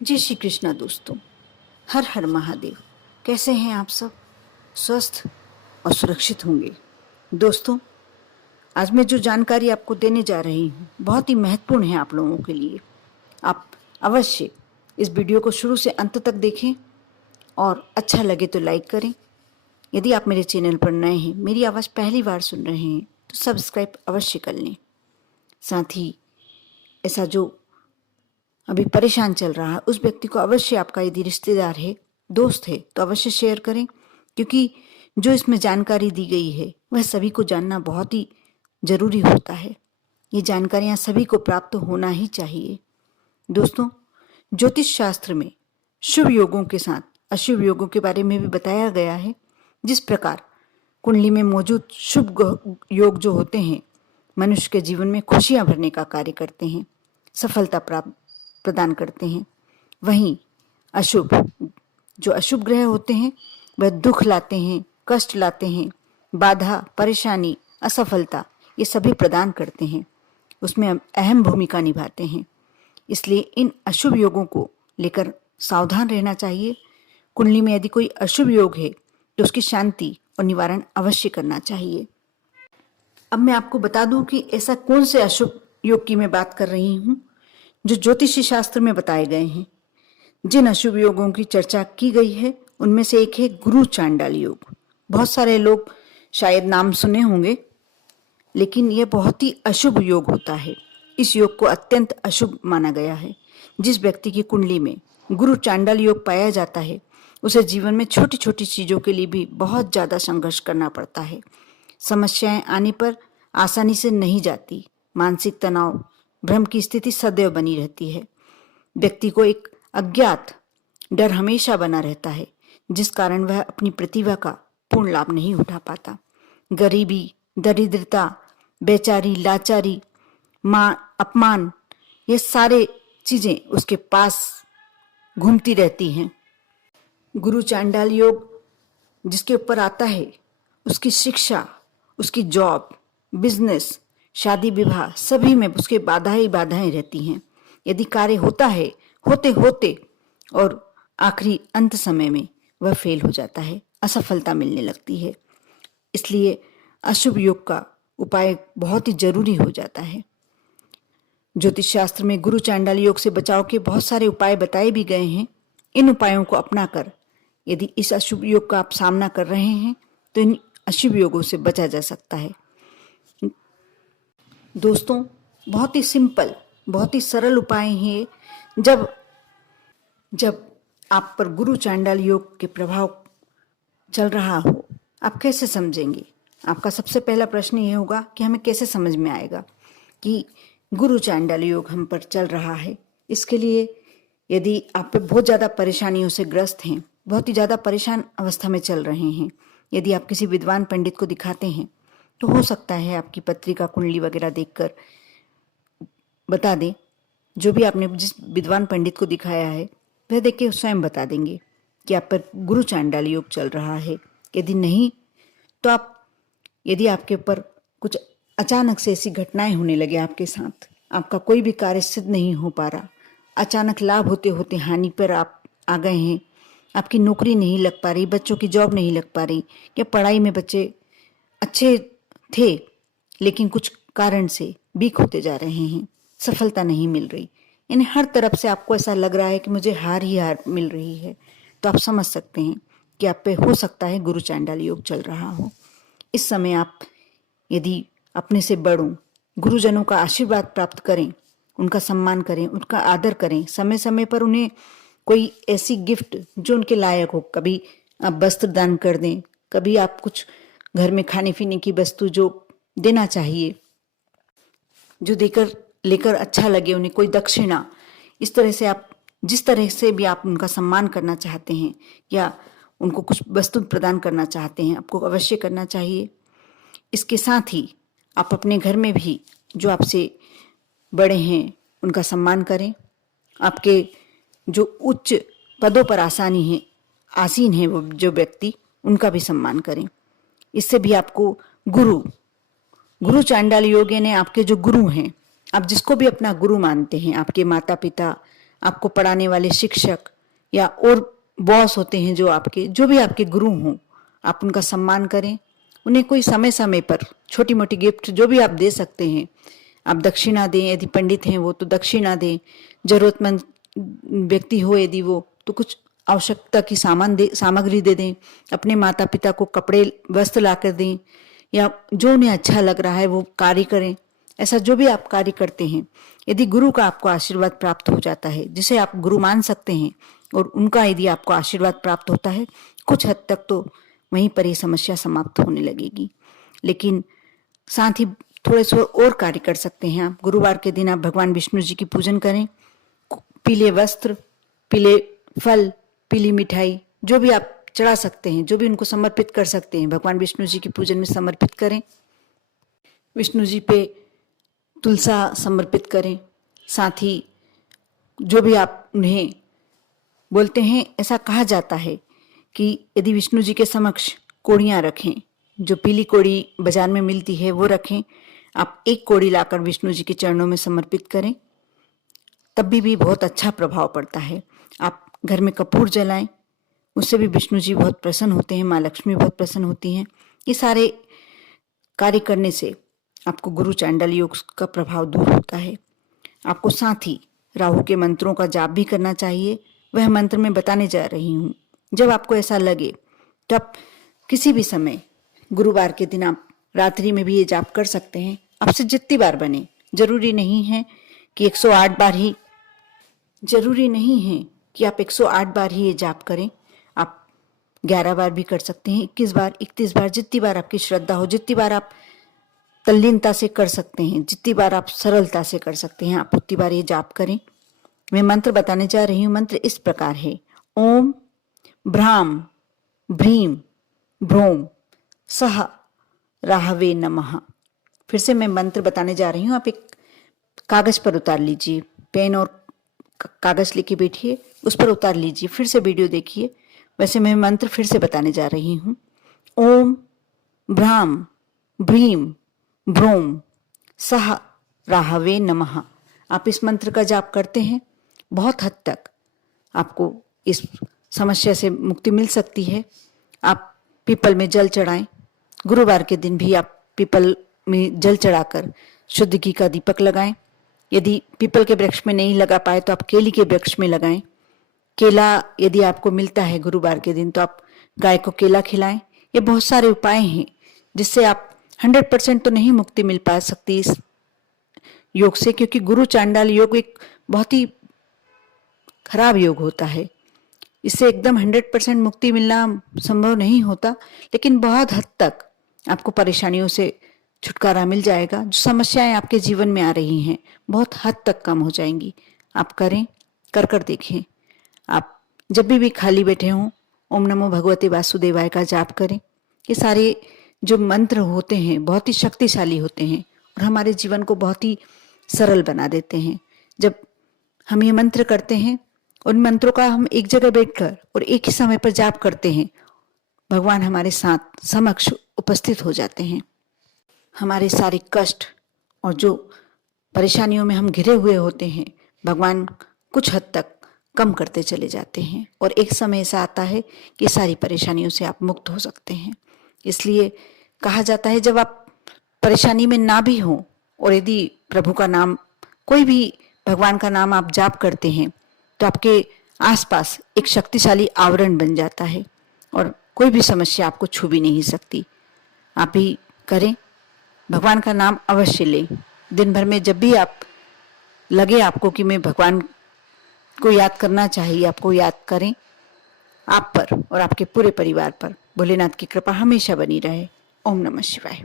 जय श्री कृष्णा दोस्तों। हर हर महादेव। कैसे हैं आप सब? स्वस्थ और सुरक्षित होंगे। दोस्तों, आज मैं जो जानकारी आपको देने जा रही हूँ बहुत ही महत्वपूर्ण है आप लोगों के लिए। आप अवश्य इस वीडियो को शुरू से अंत तक देखें और अच्छा लगे तो लाइक करें। यदि आप मेरे चैनल पर नए हैं, मेरी आवाज़ पहली बार सुन रहे हैं, तो सब्सक्राइब अवश्य कर लें। साथ ही ऐसा जो अभी परेशान चल रहा है उस व्यक्ति को अवश्य, आपका यदि रिश्तेदार है, दोस्त है, तो अवश्य शेयर करें, क्योंकि जो इसमें जानकारी दी गई है वह सभी को जानना बहुत ही जरूरी होता है। ये जानकारियां सभी को प्राप्त होना ही चाहिए। दोस्तों, ज्योतिष शास्त्र में शुभ योगों के साथ अशुभ योगों के बारे में भी बताया गया है। जिस प्रकार कुंडली में मौजूद शुभ योग जो होते हैं मनुष्य के जीवन में खुशियां भरने का कार्य करते हैं, सफलता प्रदान करते हैं, वहीं अशुभ जो अशुभ ग्रह होते हैं वह दुख लाते हैं, कष्ट लाते हैं, बाधा, परेशानी, असफलता ये सभी प्रदान करते हैं, उसमें अहम भूमिका निभाते हैं। इसलिए इन अशुभ योगों को लेकर सावधान रहना चाहिए। कुंडली में यदि कोई अशुभ योग है तो उसकी शांति और निवारण अवश्य करना चाहिए। अब मैं आपको बता दूं कि ऐसा कौन से अशुभ योग की मैं बात कर रही हूं जो ज्योतिषी शास्त्र में बताए गए हैं। जिन अशुभ योगों की चर्चा की गई है उनमें से एक है गुरु चांडाल योग। बहुत सारे लोग शायद नाम सुने होंगे, लेकिन यह बहुत ही अशुभ योग होता है। इस योग को अत्यंत अशुभ माना गया है। जिस व्यक्ति की कुंडली में गुरु चांडाल योग पाया जाता है उसे जीवन में छोटी छोटी चीजों के लिए भी बहुत ज्यादा संघर्ष करना पड़ता है। समस्याएं आने पर आसानी से नहीं जाती। मानसिक तनाव, भ्रम की स्थिति सदैव बनी रहती है। व्यक्ति को एक अज्ञात डर हमेशा बना रहता है, जिस कारण वह अपनी प्रतिभा का पूर्ण लाभ नहीं उठा पाता। गरीबी, दरिद्रता, बेचारी, लाचारी, अपमान, ये सारे चीजें उसके पास घूमती रहती हैं। गुरु चांडाल योग जिसके ऊपर आता है उसकी शिक्षा, उसकी जॉब, बिजनेस, शादी विवाह सभी में उसके बाधाएं ही बाधाएं रहती हैं। यदि कार्य होता है होते होते और आखिरी अंत समय में वह फेल हो जाता है, असफलता मिलने लगती है। इसलिए अशुभ योग का उपाय बहुत ही जरूरी हो जाता है। ज्योतिष शास्त्र में गुरु चांडाल योग से बचाव के बहुत सारे उपाय बताए भी गए हैं। इन उपायों को अपनाकर यदि इस अशुभ योग का आप सामना कर रहे हैं तो इन अशुभ योगों से बचा जा सकता है। दोस्तों, बहुत ही सिंपल, बहुत ही सरल उपाय हैं। जब आप पर गुरु चांडाल योग के प्रभाव चल रहा हो, आप कैसे समझेंगे? आपका सबसे पहला प्रश्न ये होगा कि हमें कैसे समझ में आएगा कि गुरु चांडाल योग हम पर चल रहा है। इसके लिए यदि आप पे बहुत ज़्यादा परेशानियों से ग्रस्त हैं, बहुत ही ज़्यादा परेशान अवस्था में चल रहे हैं, यदि आप किसी विद्वान पंडित को दिखाते हैं तो हो सकता है आपकी पत्रिका, कुंडली वगैरह देखकर बता दें। जो भी आपने जिस विद्वान पंडित को दिखाया है वह देख के स्वयं बता देंगे कि आप पर गुरु चांडाल योग चल रहा है। यदि नहीं तो यदि आपके ऊपर कुछ अचानक से ऐसी घटनाएं होने लगे आपके साथ, आपका कोई भी कार्य सिद्ध नहीं हो पा रहा, अचानक लाभ होते होते हानि पर आप आ गए हैं, आपकी नौकरी नहीं लग पा रही, बच्चों की जॉब नहीं लग पा रही, या पढ़ाई में बच्चे अच्छे थे लेकिन कुछ कारण से वीक होते जा रहे हैं, सफलता नहीं मिल रही, यानी हर तरफ से आपको ऐसा लग रहा है कि मुझे हार ही हार मिल रही है, तो आप समझ सकते हैं कि आप पे हो सकता है गुरु चांडाल योग चल रहा हो। इस समय आप यदि अपने से बड़ों गुरुजनों का आशीर्वाद प्राप्त करें, उनका सम्मान करें, उनका आदर करें, समय समय पर उन्हें कोई ऐसी गिफ्ट जो उनके लायक हो, कभी आप वस्त्र दान कर दें, कभी आप कुछ घर में खाने पीने की वस्तु जो देना चाहिए, जो देकर लेकर अच्छा लगे उन्हें, कोई दक्षिणा, इस तरह से आप जिस तरह से भी आप उनका सम्मान करना चाहते हैं या उनको कुछ वस्तु प्रदान करना चाहते हैं, आपको अवश्य करना चाहिए। इसके साथ ही आप अपने घर में भी जो आपसे बड़े हैं उनका सम्मान करें। आपके जो उच्च पदों पर आसीन है वो जो व्यक्ति, उनका भी सम्मान करें। इससे भी आपको गुरु चांडाल योग यानी आपके जो गुरु हैं, आप जिसको भी अपना गुरु मानते हैं, आपके माता पिता, आपको पढ़ाने वाले शिक्षक या और बॉस होते हैं, जो भी आपके गुरु हों, आप उनका सम्मान करें। उन्हें कोई समय समय पर छोटी मोटी गिफ्ट जो भी आप दे सकते हैं, आप दक्षिणा दें। यदि पंडित हैं वो तो दक्षिणा दें, जरूरतमंद व्यक्ति हो यदि वो तो कुछ आवश्यकता की सामग्री दे दें। अपने माता पिता को कपड़े वस्त्र ला कर दें, या जो उन्हें अच्छा लग रहा है वो कार्य करें। ऐसा जो भी आप कार्य करते हैं, यदि गुरु का आपको आशीर्वाद प्राप्त हो जाता है, जिसे आप गुरु मान सकते हैं, और उनका यदि आपको आशीर्वाद प्राप्त होता है, कुछ हद तक तो वहीं पर ये समस्या समाप्त होने लगेगी। लेकिन साथ ही थोड़े से और कार्य कर सकते हैं आप। गुरुवार के दिन आप भगवान विष्णु जी की पूजन करें। पीले वस्त्र, पीले फल, पीली मिठाई जो भी आप चढ़ा सकते हैं, जो भी उनको समर्पित कर सकते हैं, भगवान विष्णु जी की पूजन में समर्पित करें। विष्णु जी पे तुलसा समर्पित करें। साथ ही जो भी आप उन्हें बोलते हैं, ऐसा कहा जाता है कि यदि विष्णु जी के समक्ष कोड़ियाँ रखें, जो पीली कोड़ी बाजार में मिलती है वो रखें, आप एक कोड़ी लाकर विष्णु जी के चरणों में समर्पित करें, तब भी बहुत अच्छा प्रभाव पड़ता है। आप घर में कपूर जलाएं, उससे भी विष्णु जी बहुत प्रसन्न होते हैं, माँ लक्ष्मी बहुत प्रसन्न होती हैं। ये सारे कार्य करने से आपको गुरु चांडाल योग का प्रभाव दूर होता है। आपको साथ ही राहु के मंत्रों का जाप भी करना चाहिए। वह मंत्र मैं बताने जा रही हूँ। जब आपको ऐसा लगे तो आप किसी भी समय गुरुवार के दिन आप रात्रि में भी ये जाप कर सकते हैं। आपसे जितनी बार बने, जरूरी नहीं है कि 108 बार ही आप 108 बार ही ये जाप करें। आप 11 बार भी कर सकते हैं, 21 बार, 31 बार, जितनी बार आपकी श्रद्धा हो, जितनी बार आप तल्लीनता से कर सकते हैं, जितनी बार आप सरलता से कर सकते हैं, आप उतनी बार ये जाप करें। मैं मंत्र बताने जा रही हूँ। मंत्र इस प्रकार है: ओम भ्राम भ्रीम भ्रोम सह राहवे नमः। फिर से मैं मंत्र बताने जा रही हूँ। आप एक कागज पर उतार लीजिए, पेन और कागज लेके बैठिए, उस पर उतार लीजिए, फिर से वीडियो देखिए। वैसे मैं मंत्र फिर से बताने जा रही हूँ। ओम भ्राम भ्रीम भ्रोम सह राहवे नमः। आप इस मंत्र का जाप करते हैं, बहुत हद तक आपको इस समस्या से मुक्ति मिल सकती है। आप पीपल में जल चढ़ाएं। गुरुवार के दिन भी आप पीपल में जल चढ़ाकर शुद्ध घी का दीपक लगाएं। यदि पीपल के वृक्ष में नहीं लगा पाए तो आप केली के वृक्ष में लगाएं। केला यदि आपको मिलता है गुरुवार के दिन तो आप गाय को केला खिलाएं। ये बहुत सारे उपाय हैं जिससे आप 100% तो नहीं मुक्ति मिल पा सकती इस योग से, क्योंकि गुरु चांडाल योग एक बहुत ही खराब योग होता है। इससे एकदम 100% मुक्ति मिलना संभव नहीं होता, लेकिन बहुत हद तक आपको परेशानियों से छुटकारा मिल जाएगा। जो समस्याएं आपके जीवन में आ रही हैं बहुत हद तक कम हो जाएंगी। आप करें, कर देखें। आप जब भी खाली बैठे हों, ओम नमो भगवते वासुदेवाय का जाप करें। ये सारे जो मंत्र होते हैं बहुत ही शक्तिशाली होते हैं और हमारे जीवन को बहुत ही सरल बना देते हैं। जब हम ये मंत्र करते हैं, उन मंत्रों का हम एक जगह बैठकर और एक ही समय पर जाप करते हैं, भगवान हमारे साथ समक्ष उपस्थित हो जाते हैं। हमारे सारे कष्ट और जो परेशानियों में हम घिरे हुए होते हैं, भगवान कुछ हद तक कम करते चले जाते हैं और एक समय ऐसा आता है कि सारी परेशानियों से आप मुक्त हो सकते हैं। इसलिए कहा जाता है जब आप परेशानी में ना भी हो और यदि प्रभु का नाम, कोई भी भगवान का नाम आप जाप करते हैं तो आपके आसपास एक शक्तिशाली आवरण बन जाता है और कोई भी समस्या आपको छू भी नहीं सकती। आप भी करें, भगवान का नाम अवश्य लें। दिन भर में जब भी आप लगे आपको कि मैं भगवान को याद करना चाहिए, आपको याद करें। आप पर और आपके पूरे परिवार पर भोलेनाथ की कृपा हमेशा बनी रहे। ओम नमः शिवाय।